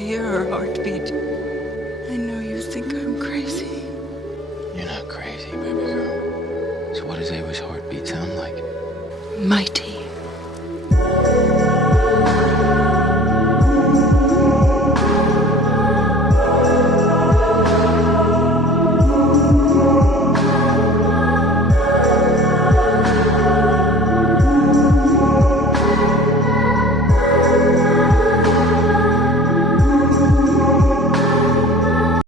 hear her heartbeat, I know you think I'm crazy. You're not crazy, baby girl. So what does Eywa's heartbeat sound like? Mighty.